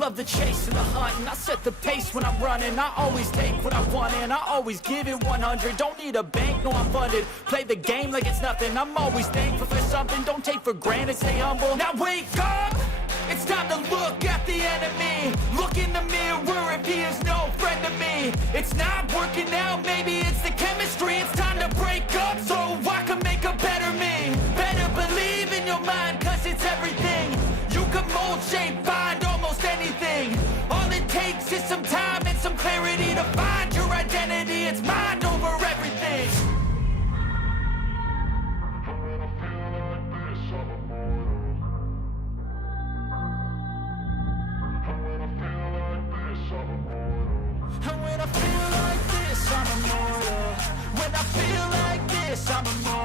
love the chase and the hunt, and I set the pace when I'm running. I always take what I want and I always give it 100. Don't need a bank, no I'm funded. Play the game like it's nothing. I'm always thankful for something. Don't take for granted, stay humble. Now wake up! It's time to look at the enemy. Look in the mirror if he is no friend to me. It's not working out, maybe it's the chemistry. It's time to break up so I can make a better me. Better believe in your mind, cause it's everything. You can mold, shape, find almost anything. All it takes is some time and some clarity to find your identity. It's mind over everything. And when I feel like this, I'm immortal. When I feel like this, I'm immortal.